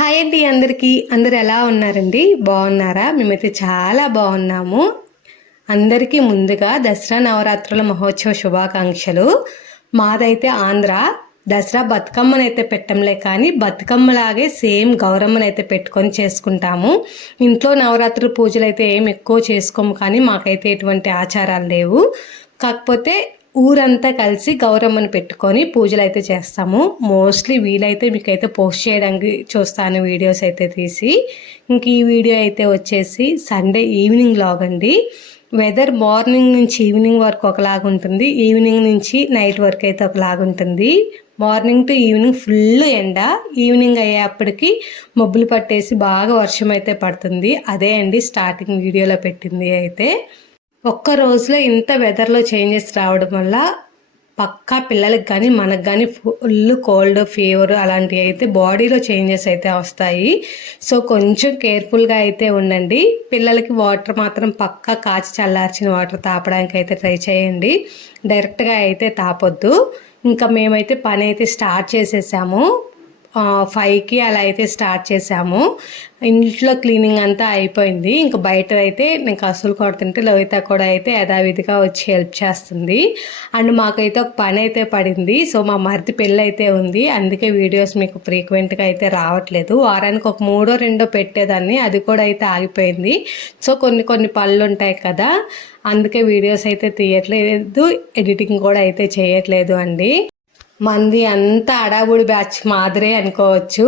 Hi అండి అందరికీ. అందరు ఎలా ఉన్నారండి? బాగున్నారా? మేమైతే చాలా బాగున్నాము. అందరికీ ముందుగా దసరా నవరాత్రుల మహోత్సవ శుభాకాంక్షలు. మాదైతే ఆంధ్ర. దసరా బతుకమ్మనైతే పెట్టంలే కానీ బతుకమ్మలాగే సేమ్ గౌరమ్మనైతే పెట్టుకొని చేసుకుంటాము. ఇంట్లో నవరాత్రి పూజలు అయితే ఏం ఎక్కువ చేసుకోము కానీ మాకైతే ఎటువంటి ఆచారాలు లేవు. కాకపోతే ఊరంతా కలిసి గౌరమ్మని పెట్టుకొని పూజలు అయితే చేస్తాము. మోస్ట్లీ వీలైతే మీకైతే పోస్ట్ చేయడానికి చూస్తాను వీడియోస్ అయితే తీసి. ఇంక ఈ వీడియో అయితే వచ్చేసి సండే ఈవినింగ్ లాగ్ అండి. వెదర్ మార్నింగ్ నుంచి ఈవినింగ్ వరకు ఒకలాగా ఉంటుంది. ఈవినింగ్ నుంచి నైట్ వరకు అయితే ఒకలాగా ఉంటుంది. మార్నింగ్ టు ఈవినింగ్ ఫుల్ ఎండ. ఈవినింగ్ అయ్యేప్పటికి మబ్బులు పట్టేసి బాగా వర్షం అయితే పడుతుంది. అదే అండి స్టార్టింగ్ వీడియోలో పెట్టింది అయితే. ఒక్క రోజులో ఇంత వెదర్లో చేంజెస్ రావడం వల్ల పక్కా పిల్లలకి కానీ మనకు కానీ ఫుల్ కోల్డ్ ఫీవర్ అలాంటివి అయితే బాడీలో చేంజెస్ అయితే వస్తాయి. సో కొంచెం కేర్ఫుల్గా అయితే ఉండండి. పిల్లలకి వాటర్ మాత్రం పక్కా కాచి చల్లార్చిన వాటర్ తాపడానికి అయితే ట్రై చేయండి. డైరెక్ట్గా అయితే తాపొద్దు. ఇంకా మేమైతే పని అయితే స్టార్ట్ చేసేసాము. ఫైవ్కి అలా అయితే స్టార్ట్ చేసాము ఇంట్లో క్లీనింగ్ అంతా అయిపోయింది. ఇంకా బయట అయితే నేను కసులు కొడుతుంటే లవిత కూడా అయితే యథావిధిగా వచ్చి హెల్ప్ చేస్తుంది. అండ్ మాకైతే ఒక పని అయితే పడింది. సో మా మరిది పెళ్ళి అయితే ఉంది. అందుకే వీడియోస్ మీకు ఫ్రీక్వెంట్గా అయితే రావట్లేదు. వారానికి ఒక మూడో రెండో పెట్టేదాన్ని. అది కూడా అయితే ఆగిపోయింది. సో కొన్ని కొన్ని పళ్ళు ఉంటాయి కదా. అందుకే వీడియోస్ అయితే తీయట్లేదు. ఎడిటింగ్ కూడా అయితే చేయట్లేదు అండి. మంది అంతా అడాబుడి బ్యాచ్ మాదిరే అనుకోవచ్చు.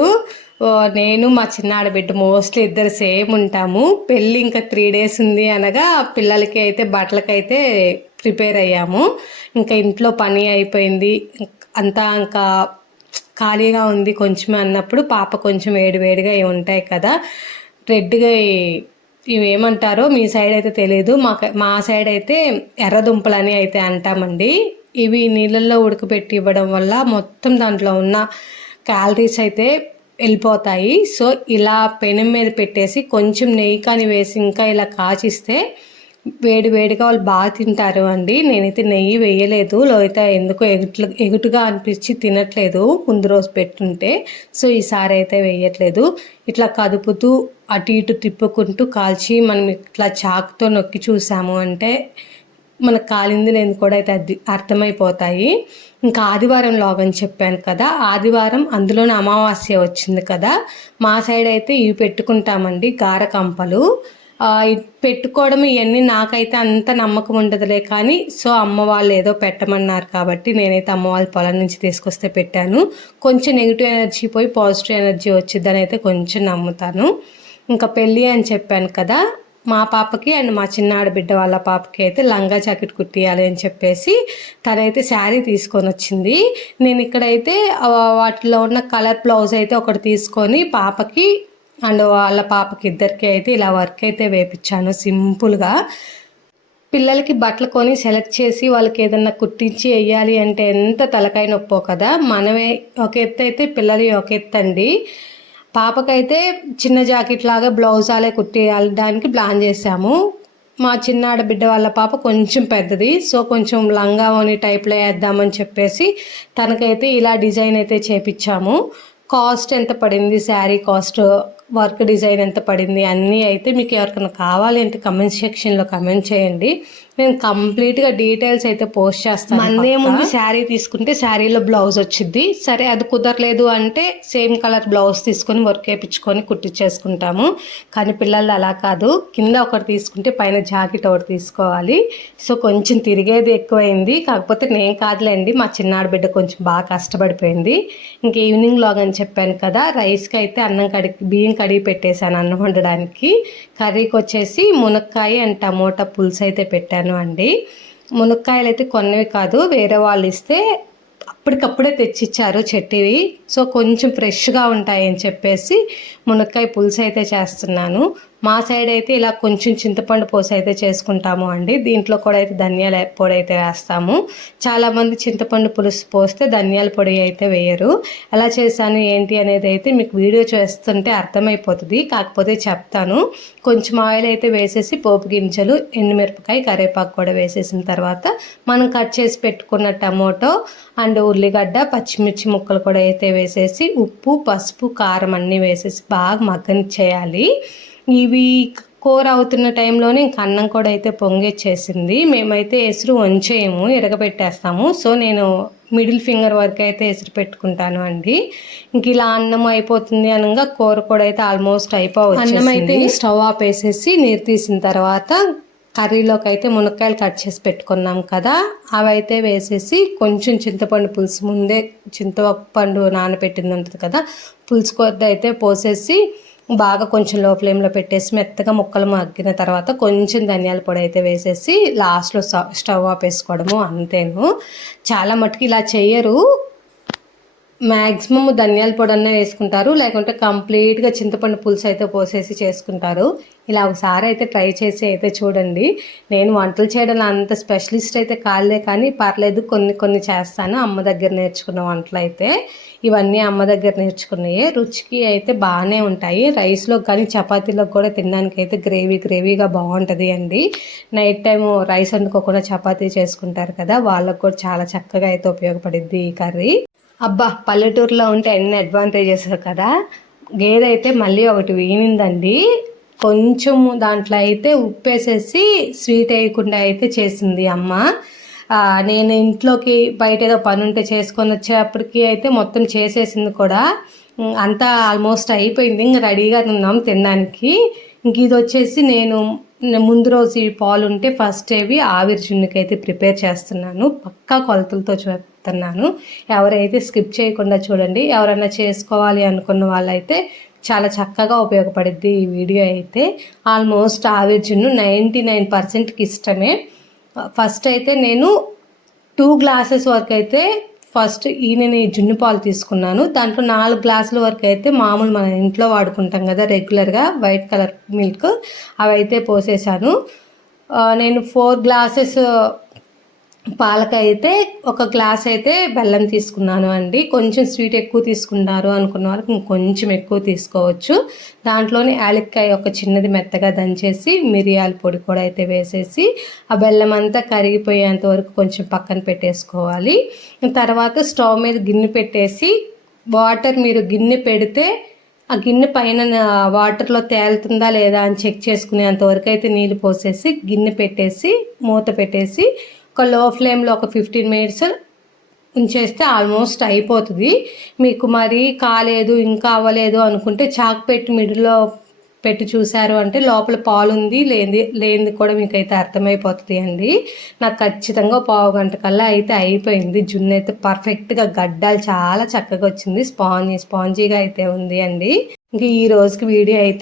నేను మా చిన్న ఆడబిడ్డ మోస్ట్లీ ఇద్దరు సేమ్ ఉంటాము. పెళ్ళి ఇంకా త్రీ డేస్ ఉంది అనగా పిల్లలకి అయితే బట్టలకైతే ప్రిపేర్ అయ్యాము. ఇంకా ఇంట్లో పని అయిపోయింది. అంతా ఇంకా ఖాళీగా ఉంది కొంచెం అన్నప్పుడు పాప కొంచెం వేడివేడిగా ఇవి ఉంటాయి కదా. రెడ్గా ఇవి ఏమంటారో మీ సైడ్ అయితే తెలియదు మా మా సైడ్ అయితే ఎర్రదుంపలని అయితే అంటామండి. ఇవి నీళ్ళల్లో ఉడకబెట్టి ఇవ్వడం వల్ల మొత్తం దాంట్లో ఉన్న క్యాలరీస్ అయితే వెళ్ళిపోతాయి. సో ఇలా పెనం మీద పెట్టేసి కొంచెం నెయ్యి కానీ వేసి ఇంకా ఇలా కాచిస్తే వేడి వేడిగా వాళ్ళు బాగా తింటారు అండి. నేనైతే నెయ్యి వేయలేదు. లోయిత ఎందుకో ఎగుట్లు ఎగుటుగా అనిపించి తినట్లేదు ముందు రోజు పెట్టుంటే. సో ఈసారి అయితే వేయట్లేదు. ఇట్లా కదుపుతూ అటు ఇటు తిప్పుకుంటూ కాల్చి మనం ఇట్లా చాకుతో నొక్కి చూసాము అంటే మనకు కాలింది లేని కూడా అయితే అది అర్థమైపోతాయి. ఇంకా ఆదివారం లాగని చెప్పాను కదా ఆదివారం అందులోనే అమావాస్య వచ్చింది కదా మా సైడ్ అయితే ఇవి పెట్టుకుంటామండి గారకంపలు. పెట్టుకోవడం ఇవన్నీ నాకైతే అంత నమ్మకం ఉండదులే కానీ సో అమ్మ వాళ్ళు ఏదో పెట్టమన్నారు కాబట్టి నేనైతే అమ్మ వాళ్ళ పొలం నుంచి తీసుకొస్తే పెట్టాను. కొంచెం నెగిటివ్ ఎనర్జీ పోయి పాజిటివ్ ఎనర్జీ వచ్చిందని అయితే కొంచెం నమ్ముతాను. ఇంకా పెళ్ళి అని చెప్పాను కదా మా పాపకి అండ్ మా చిన్న ఆడబిడ్డ వాళ్ళ పాపకి అయితే లంగా జాకెట్ కుట్టియాలి అని చెప్పేసి తనైతే శారీ తీసుకొని వచ్చింది. నేను ఇక్కడైతే వాటిలో ఉన్న కలర్ బ్లౌజ్ అయితే ఒకటి తీసుకొని పాపకి అండ్ వాళ్ళ పాపకి ఇద్దరికి అయితే ఇలా వర్క్ అయితే వేపించాను సింపుల్గా. పిల్లలకి బట్టలు కొని సెలెక్ట్ చేసి వాళ్ళకి ఏదన్నా కుట్టించి వేయాలి అంటే ఎంత తలకాయ నొప్పో కదా మనమే ఒక ఎత్తు అయితే పిల్లలు ఒక ఎత్తు అండి పాపకైతే చిన్న జాకెట్ లాగా బ్లౌజ్ అలే కుట్టేయడానికి ప్లాన్ చేసాము మా చిన్న ఆడబిడ్డ వాళ్ళ పాప కొంచెం పెద్దది సో కొంచెం లంగా టైప్లో వేద్దామని చెప్పేసి తనకైతే ఇలా డిజైన్ అయితే చేపించాము కాస్ట్ ఎంత పడింది శారీ కాస్ట్ వర్క్ డిజైన్ ఎంత పడింది అన్నీ అయితే మీకు ఎవరికైనా కావాలి అంటే కమెంట్ సెక్షన్లో కమెంట్ చేయండి. నేను కంప్లీట్గా డీటెయిల్స్ అయితే పోస్ట్ చేస్తాను మందే ముందు శారీ తీసుకుంటే శారీలో బ్లౌజ్ వచ్చింది సరే అది కుదరలేదు అంటే సేమ్ కలర్ బ్లౌజ్ తీసుకొని వర్క్ వేయించుకొని కుట్టించేసుకుంటాము కానీ పిల్లలు అలా కాదు. కింద ఒకటి తీసుకుంటే పైన జాకెట్ ఒకటి తీసుకోవాలి. సో కొంచెం తిరిగేది ఎక్కువైంది. కాకపోతే నేను కాదులేండి మా చిన్నాడు బిడ్డ కొంచెం బాగా కష్టపడిపోయింది. ఇంక ఈవినింగ్ లాగ్ అని చెప్పాను కదా రైస్కి అయితే అన్నం కడిగి బియ్యం కడిగి పెట్టేశాను అన్నం వండడానికి. కర్రీకి వచ్చేసి మునక్కాయ అండ్ టమోటా పులుసు అయితే పెట్టాను అండి. మునక్కాయలు అయితే కొన్నవి కాదు వేరే వాళ్ళు ఇస్తే అప్పటికప్పుడే తెచ్చిచ్చారు చెట్టివి. సో కొంచెం ఫ్రెష్గా ఉంటాయని చెప్పేసి మునక్కాయ పులుసు అయితే చేస్తున్నాను. మా సైడ్ అయితే ఇలా కొంచెం చింతపండు పోసి అయితే చేసుకుంటాము అండి. దీంట్లో కూడా అయితే ధనియాల పొడి అయితే వేస్తాము. చాలామంది చింతపండు పులుసు పోస్తే ధనియాల పొడి అయితే వేయరు. ఎలా చేశాను ఏంటి అనేది అయితే మీకు వీడియో చేస్తుంటే అర్థమైపోతుంది. కాకపోతే చెప్తాను. కొంచెం ఆయిల్ అయితే వేసేసి పోపు గింజలు ఎండుమిరపకాయ కరివేపాకు కూడా వేసేసిన తర్వాత మనం కట్ చేసి పెట్టుకున్న టమోటో అండ్ ఉల్లిగడ్డ పచ్చిమిర్చి ముక్కలు కూడా అయితే వేసేసి ఉప్పు పసుపు కారం అన్నీ వేసేసి బాగా మగ్గనిచ్చేయాలి ఇవి కూర అవుతున్న టైంలోనే ఇంక అన్నం కూడా అయితే పొంగిచ్చేసింది. మేమైతే ఎసురు వంచేయము ఎరగబెట్టేస్తాము. సో నేను మిడిల్ ఫింగర్ వరకు అయితే ఎసురు పెట్టుకుంటాను అండి. ఇంక ఇలా అన్నం అయిపోతుంది అనగా కూర కూడా అయితే ఆల్మోస్ట్ అయిపోవచ్చు అన్నం అయితే స్టవ్ ఆపేసేసి నీరు తీసిన తర్వాత కర్రీలోకి అయితే మునక్కాయలు కట్ చేసి పెట్టుకున్నాం కదా అవి అయితే వేసేసి కొంచెం చింతపండు పులుసు ముందే చింతపండు నానబెట్టింది ఉంటుంది కదా పులుసు కొద్ది అయితే పోసేసి బాగా కొంచెం లో ఫ్లేమ్లో పెట్టేసి మెత్తగా ముక్కలు మగ్గిన తర్వాత కొంచెం ధనియాల పొడి అయితే వేసేసి లాస్ట్లో స్టవ్ ఆపేసుకోవడము అంతేను. చాలా మటుకు ఇలా చేయరు మ్యాక్సిమం ధనియాల పొడి అన్న వేసుకుంటారు లేకుంటే కంప్లీట్గా చింతపండు పులుసు అయితే పోసేసి చేసుకుంటారు. ఇలా ఒకసారి అయితే ట్రై చేసి అయితే చూడండి. నేను వంటలు చేయడం అంత స్పెషలిస్ట్ అయితే కాలే కానీ పర్లేదు కొన్ని కొన్ని చేస్తాను. అమ్మ దగ్గర నేర్చుకున్న వంటలు అయితే ఇవన్నీ అమ్మ దగ్గర నేర్చుకున్నాయి. రుచికి అయితే బాగానే ఉంటాయి. రైస్లో కానీ చపాతీలో కూడా తినడానికి అయితే గ్రేవీ గ్రేవీగా బాగుంటుంది అండి. నైట్ టైం రైస్ వండుకోకుండా చపాతీ చేసుకుంటారు కదా వాళ్ళకు కూడా చాలా చక్కగా అయితే ఉపయోగపడుద్ది ఈ కర్రీ. అబ్బా పల్లెటూరులో ఉంటే ఎన్ని అడ్వాంటేజెస్ కదా. గేదె అయితే మళ్ళీ ఒకటి వీనిందండి కొంచెం దాంట్లో అయితే ఉప్పేసేసి స్వీట్ వేయకుండా అయితే చేసింది అమ్మ. నేను ఇంట్లోకి బయట ఏదో పని ఉంటే చేసుకొని వచ్చేప్పటికి అయితే మొత్తం చేసేసింది కూడా. అంతా ఆల్మోస్ట్ అయిపోయింది. ఇంకా రెడీగా ఉన్నాం తినడానికి. ఇంక ఇది వచ్చేసి నేను ముందు రోజు ఇవి పాలు ఉంటే ఫస్ట్ ఏవి ఆవిరి జున్నుకి అయితే ప్రిపేర్ చేస్తున్నాను. పక్కా కొలతలతో చూ చెప్తున్నాను. ఎవరైతే స్కిప్ చేయకుండా చూడండి ఎవరైనా చేసుకోవాలి అనుకున్న వాళ్ళైతే చాలా చక్కగా ఉపయోగపడుద్ది ఈ వీడియో అయితే. ఆల్మోస్ట్ ఆవిరి జున్ను నైంటీ నైన్ పర్సెంట్కి ఇష్టమే. ఫస్ట్ అయితే నేను టూ గ్లాసెస్ వరకు అయితే ఫస్ట్ ఈయనని జున్ను పాలు తీసుకున్నాను. దాంట్లో నాలుగు గ్లాసుల వరకు అయితే మామూలు మన ఇంట్లో వాడుకుంటాం కదా రెగ్యులర్గా వైట్ కలర్ మిల్క్ అవి అయితే పోసేసాను నేను ఫోర్ గ్లాసెస్ పాలకైతే ఒక గ్లాస్ అయితే బెల్లం తీసుకున్నాను అండి. కొంచెం స్వీట్ ఎక్కువ తీసుకున్నారు అనుకున్న వాళ్ళకి ఇంకొంచెం ఎక్కువ తీసుకోవచ్చు. దాంట్లోనే యాలక్కాయ ఒక చిన్నది మెత్తగా దంచేసి మిరియాల పొడి కూడా అయితే వేసేసి ఆ బెల్లం అంతా కరిగిపోయేంత వరకు కొంచెం పక్కన పెట్టేసుకోవాలి. తర్వాత స్టవ్ మీద గిన్నె పెట్టేసి వాటర్ మీరు గిన్నె పెడితే ఆ గిన్నె పైన వాటర్లో తేలుతుందా లేదా అని చెక్ చేసుకునేంత వరకు అయితే నీళ్ళు పోసేసి గిన్నె పెట్టేసి మూత పెట్టేసి ఒక లో ఫ్లేమ్లో ఒక ఫిఫ్టీన్ మినిట్స్ ఉంచేస్తే ఆల్మోస్ట్ అయిపోతుంది. మీకు మరి కాలేదు ఇంకా అవ్వలేదు అనుకుంటే చాక్ పెట్టి మిడిల్లో పెట్టి చూశారు అంటే లోపల పాలు ఉంది లేని లేనిది కూడా మీకు అయితే అర్థమైపోతుంది అండి. నాకు ఖచ్చితంగా పావు గంట కల్లా అయితే అయిపోయింది. జున్ను అయితే పర్ఫెక్ట్గా గడ్డాలు చాలా చక్కగా వచ్చింది. స్పాంజీ స్పాంజీగా అయితే ఉంది అండి. ఇంక ఈ రోజుకి వీడియో అయితే